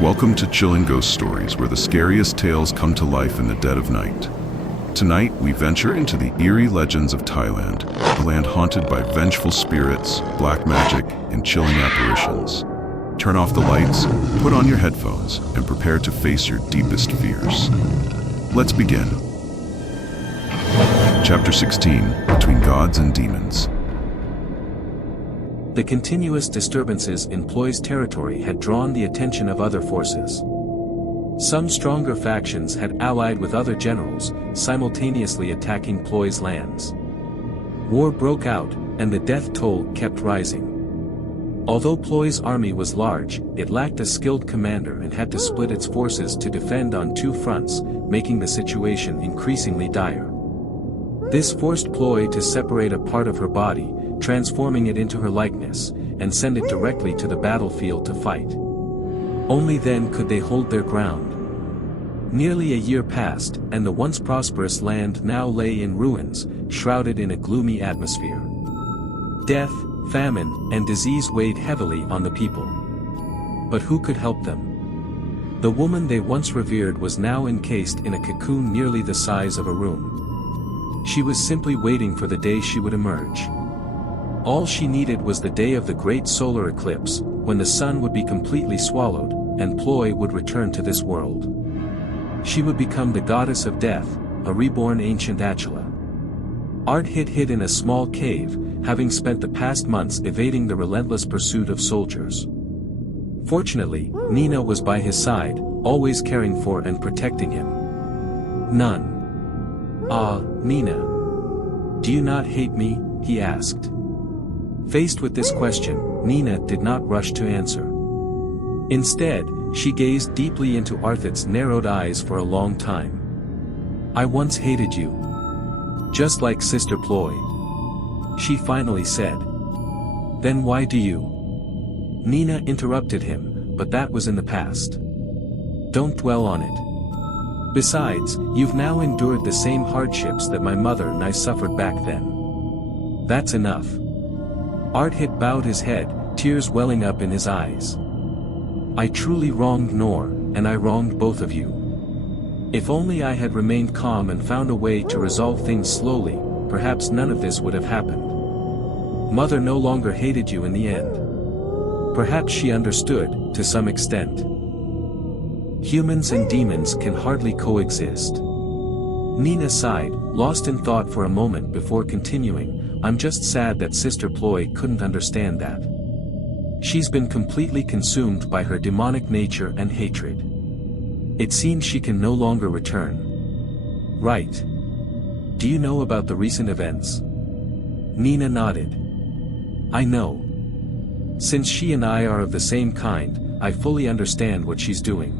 Welcome to Chillin' Ghost Stories, where the scariest tales come to life in the dead of night. Tonight, we venture into the eerie legends of Thailand, a land haunted by vengeful spirits, black magic, and chilling apparitions. Turn off the lights, put on your headphones, and prepare to face your deepest fears. Let's begin. Chapter 16, Between Gods and Demons. The continuous disturbances in Ploy's territory had drawn the attention of other forces. Some stronger factions had allied with other generals, simultaneously attacking Ploy's lands. War broke out, and the death toll kept rising. Although Ploy's army was large, it lacked a skilled commander and had to split its forces to defend on two fronts, making the situation increasingly dire. This forced Ploy to separate a part of her body, transforming it into her likeness, and send it directly to the battlefield to fight. Only then could they hold their ground. Nearly a year passed, and the once prosperous land now lay in ruins, shrouded in a gloomy atmosphere. Death, famine, and disease weighed heavily on the people. But who could help them? The woman they once revered was now encased in a cocoon nearly the size of a room. She was simply waiting for the day she would emerge. All she needed was the day of the great solar eclipse, when the sun would be completely swallowed, and Ploy would return to this world. She would become the goddess of death, a reborn ancient Atula. Arthit hid in a small cave, having spent the past months evading the relentless pursuit of soldiers. Fortunately, Nina was by his side, always caring for and protecting him. None. "Ah, Nina. Do you not hate me?" he asked. Faced with this question, Nina did not rush to answer. Instead, she gazed deeply into Arthit's narrowed eyes for a long time. "I once hated you. Just like Sister Ploy," she finally said. "Then why do you?" Nina interrupted him, but that was in the past. "Don't dwell on it. Besides, you've now endured the same hardships that my mother and I suffered back then. That's enough." Arthit bowed his head, tears welling up in his eyes. "I truly wronged Nor, and I wronged both of you. If only I had remained calm and found a way to resolve things slowly, perhaps none of this would have happened. Mother no longer hated you in the end. Perhaps she understood, to some extent. Humans and demons can hardly coexist." Nina sighed, lost in thought for a moment before continuing, "I'm just sad that Sister Ploy couldn't understand that. She's been completely consumed by her demonic nature and hatred. It seems she can no longer return." "Right. Do you know about the recent events?" Nina nodded. "I know. Since she and I are of the same kind, I fully understand what she's doing.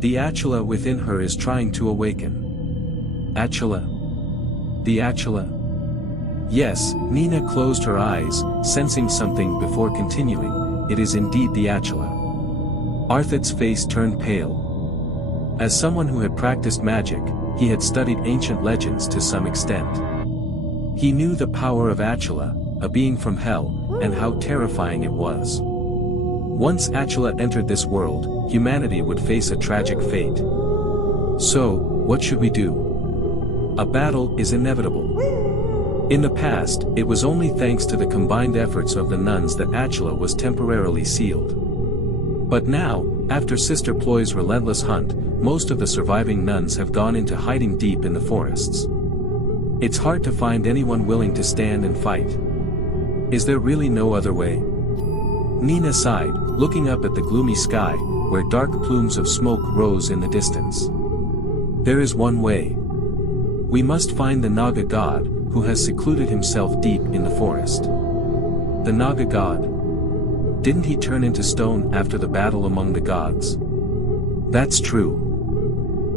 The Atula within her is trying to awaken." "Atula? The Atula?" Yes, Nina closed her eyes, sensing something before continuing, "It is indeed the Atula." Arthit's face turned pale. As someone who had practiced magic, he had studied ancient legends to some extent. He knew the power of Atula, a being from hell, and how terrifying it was. Once Atula entered this world, humanity would face a tragic fate. So, what should we do? A battle is inevitable. In the past, it was only thanks to the combined efforts of the nuns that Atula was temporarily sealed. But now, after Sister Ploy's relentless hunt, most of the surviving nuns have gone into hiding deep in the forests. It's hard to find anyone willing to stand and fight. Is there really no other way? Nina sighed, looking up at the gloomy sky, where dark plumes of smoke rose in the distance. "There is one way. We must find the Naga god, who has secluded himself deep in the forest." "The Naga god? Didn't he turn into stone after the battle among the gods?" "That's true.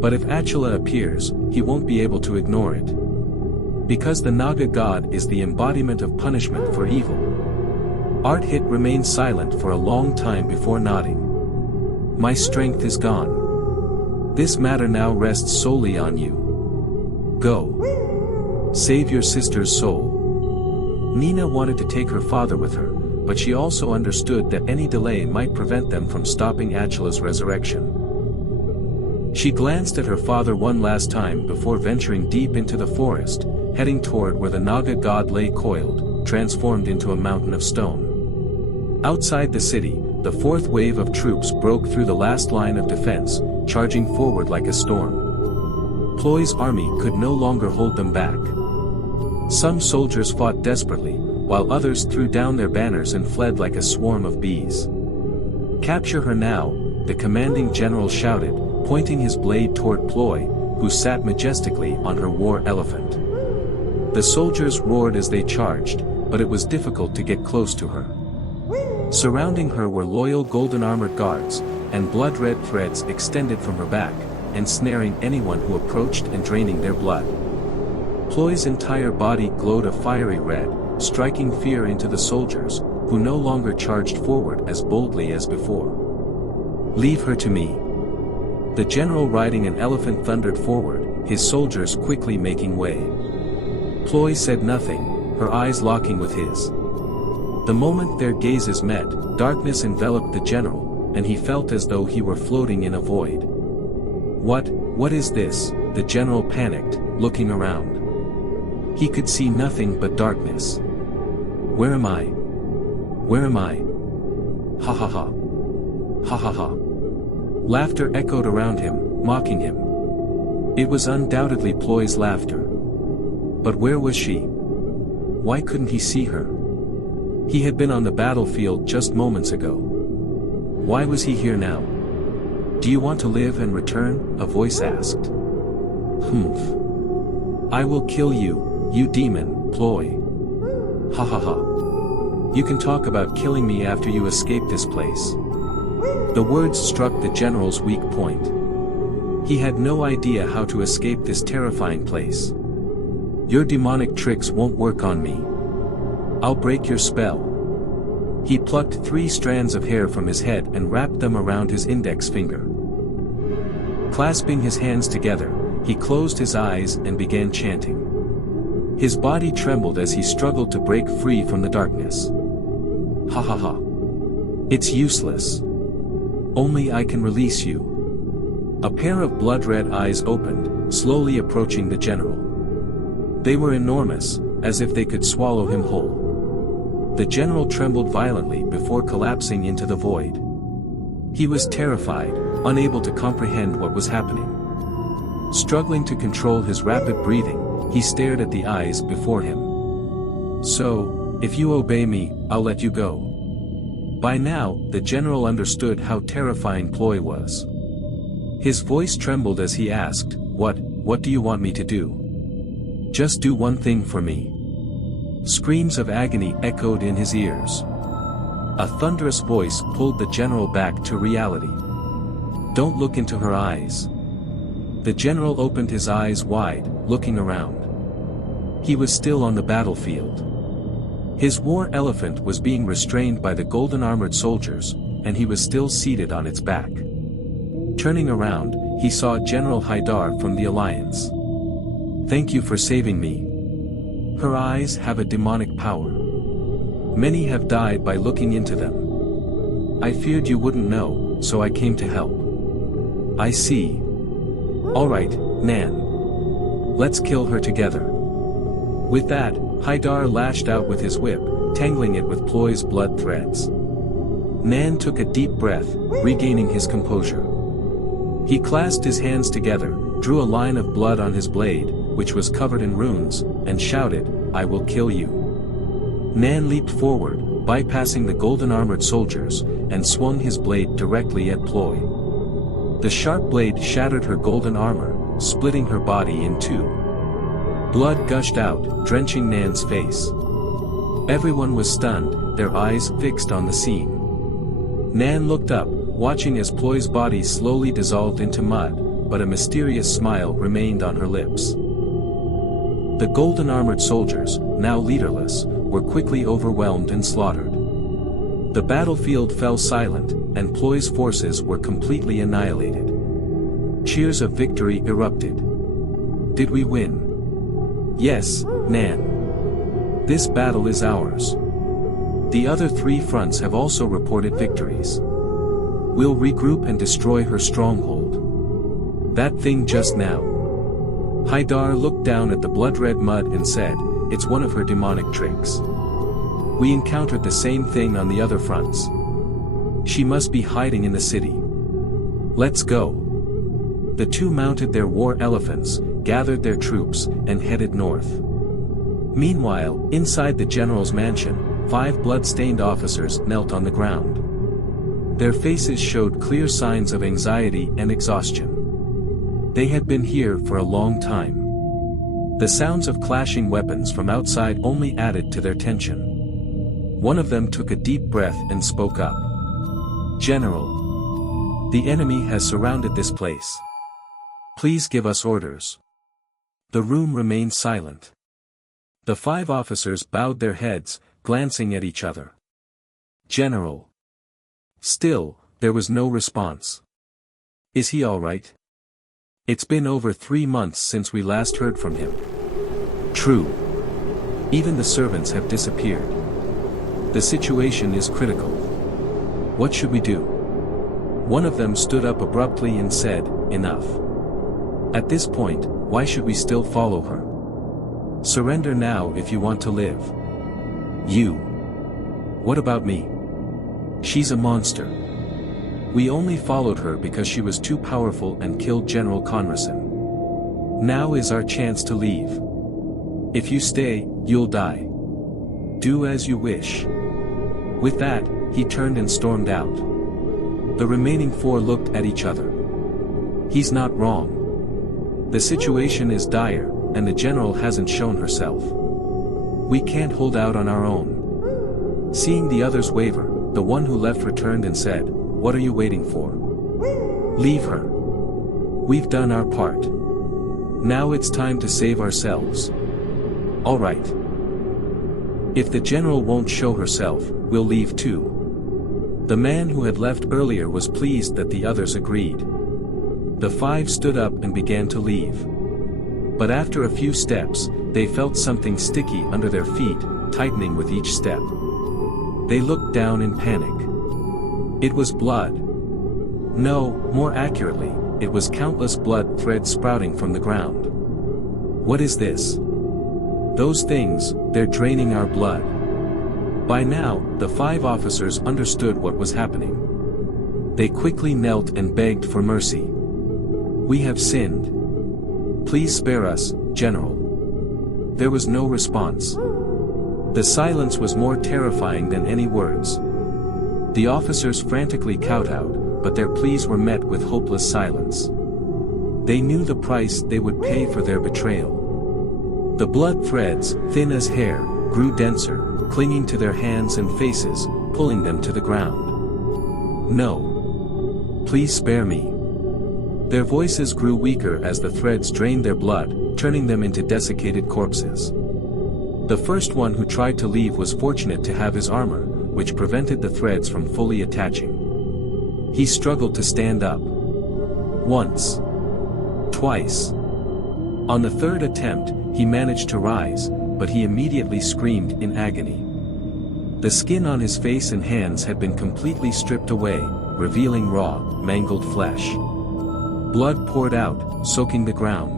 But if Atula appears, he won't be able to ignore it. Because the Naga god is the embodiment of punishment for evil." Arthit remained silent for a long time before nodding. "My strength is gone. This matter now rests solely on you. Go. Save your sister's soul." Nina wanted to take her father with her, but she also understood that any delay might prevent them from stopping Atula's resurrection. She glanced at her father one last time before venturing deep into the forest, heading toward where the Naga god lay coiled, transformed into a mountain of stone. Outside the city, the fourth wave of troops broke through the last line of defense, charging forward like a storm. Ploy's army could no longer hold them back. Some soldiers fought desperately, while others threw down their banners and fled like a swarm of bees. "Capture her now," the commanding general shouted, pointing his blade toward Ploy, who sat majestically on her war elephant. The soldiers roared as they charged, but it was difficult to get close to her. Surrounding her were loyal golden-armored guards, and blood-red threads extended from her back, ensnaring anyone who approached and draining their blood. Ploy's entire body glowed a fiery red, striking fear into the soldiers, who no longer charged forward as boldly as before. "Leave her to me." The general riding an elephant thundered forward, his soldiers quickly making way. Ploy said nothing, her eyes locking with his. The moment their gazes met, darkness enveloped the general, and he felt as though he were floating in a void. What is this?" the general panicked, looking around. He could see nothing but darkness. "Where am I? Where am I? Ha ha ha. Ha ha ha." Laughter echoed around him, mocking him. It was undoubtedly Ploy's laughter. But where was she? Why couldn't he see her? He had been on the battlefield just moments ago. Why was he here now? "Do you want to live and return?" a voice asked. "Humph. I will kill you, you demon, Ploy. Ha ha ha. You can talk about killing me after you escape this place." The words struck the general's weak point. He had no idea how to escape this terrifying place. "Your demonic tricks won't work on me. I'll break your spell." He plucked 3 strands of hair from his head and wrapped them around his index finger. Clasping his hands together, he closed his eyes and began chanting. His body trembled as he struggled to break free from the darkness. "Ha ha ha. It's useless. Only I can release you." A pair of blood-red eyes opened, slowly approaching the general. They were enormous, as if they could swallow him whole. The general trembled violently before collapsing into the void. He was terrified, unable to comprehend what was happening. Struggling to control his rapid breathing, he stared at the eyes before him. "So, if you obey me, I'll let you go." By now, the general understood how terrifying Ploy was. His voice trembled as he asked, What do you want me to do?" "Just do one thing for me." Screams of agony echoed in his ears. A thunderous voice pulled the general back to reality. "Don't look into her eyes." The general opened his eyes wide, looking around. He was still on the battlefield. His war elephant was being restrained by the golden-armored soldiers, and he was still seated on its back. Turning around, he saw General Haidar from the Alliance. "Thank you for saving me. Her eyes have a demonic power. Many have died by looking into them. I feared you wouldn't know, so I came to help." "I see. All right, Nan. Let's kill her together." With that, Haidar lashed out with his whip, tangling it with Ploy's blood threads. Nan took a deep breath, regaining his composure. He clasped his hands together, drew a line of blood on his blade, which was covered in runes, and shouted, "I will kill you." Nan leaped forward, bypassing the golden-armored soldiers, and swung his blade directly at Ploy. The sharp blade shattered her golden armor, splitting her body in 2. Blood gushed out, drenching Nan's face. Everyone was stunned, their eyes fixed on the scene. Nan looked up, watching as Ploy's body slowly dissolved into mud, but a mysterious smile remained on her lips. The golden-armored soldiers, now leaderless, were quickly overwhelmed and slaughtered. The battlefield fell silent, and Ploy's forces were completely annihilated. Cheers of victory erupted. "Did we win?" "Yes, Nan. This battle is ours. The other 3 fronts have also reported victories. We'll regroup and destroy her stronghold. That thing just now. Haidar looked down at the blood-red mud and said, "It's one of her demonic tricks. We encountered the same thing on the other fronts. She must be hiding in the city. Let's go." The 2 mounted their war elephants, gathered their troops, and headed north. Meanwhile, inside the general's mansion, 5 blood-stained officers knelt on the ground. Their faces showed clear signs of anxiety and exhaustion. They had been here for a long time. The sounds of clashing weapons from outside only added to their tension. One of them took a deep breath and spoke up. "General. The enemy has surrounded this place. Please give us orders." The room remained silent. The 5 officers bowed their heads, glancing at each other. "General." Still, there was no response. "Is he all right? It's been over 3 months since we last heard from him." "True. Even the servants have disappeared. The situation is critical. What should we do?" One of them stood up abruptly and said, "Enough. At this point, why should we still follow her? Surrender now if you want to live." "You. What about me? She's a monster. We only followed her because she was too powerful and killed General Conrason. Now is our chance to leave. If you stay, you'll die. Do as you wish." With that, he turned and stormed out. The remaining 4 looked at each other. He's not wrong. The situation is dire, and the general hasn't shown herself. We can't hold out on our own. Seeing the others waver, the one who left returned and said, "What are you waiting for? Leave her. We've done our part. Now it's time to save ourselves." "All right. If the general won't show herself, we'll leave too." The man who had left earlier was pleased that the others agreed. The 5 stood up and began to leave. But after a few steps, they felt something sticky under their feet, tightening with each step. They looked down in panic. It was blood. No, more accurately, it was countless blood threads sprouting from the ground. "What is this?" "Those things, they're draining our blood." By now, the 5 officers understood what was happening. They quickly knelt and begged for mercy. "We have sinned. Please spare us, General." There was no response. The silence was more terrifying than any words. The officers frantically kowtowed, but their pleas were met with hopeless silence. They knew the price they would pay for their betrayal. The blood threads, thin as hair, grew denser, clinging to their hands and faces, pulling them to the ground. "No. Please spare me." Their voices grew weaker as the threads drained their blood, turning them into desiccated corpses. The first one who tried to leave was fortunate to have his armor, which prevented the threads from fully attaching. He struggled to stand up. Once. Twice. On the 3rd attempt, he managed to rise, but he immediately screamed in agony. The skin on his face and hands had been completely stripped away, revealing raw, mangled flesh. Blood poured out, soaking the ground.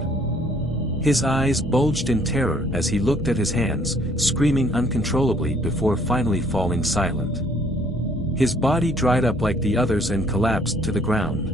His eyes bulged in terror as he looked at his hands, screaming uncontrollably before finally falling silent. His body dried up like the others and collapsed to the ground.